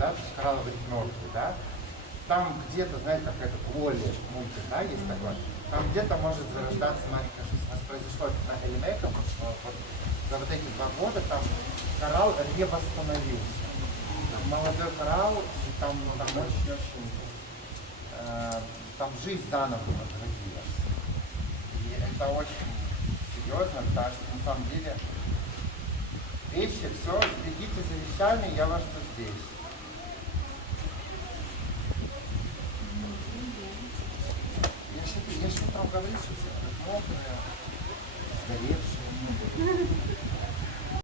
да, то есть коралловые рифнорки, да, там где-то, знаете, какая-то Уолли мультик, да, есть такой, там где-то может зарождаться маленькая жизнь. У нас произошло это на Элемеках, вот, за вот эти 2 года там коралл ревосстановился. Там молодой коралл, и там очень-очень, там жизнь заново возродилась. И это очень серьезно, потому что на самом деле вещи, все, бегите за вещами, я вас жду здесь. Я что утром говорил, что все мокрая, сгоревшая.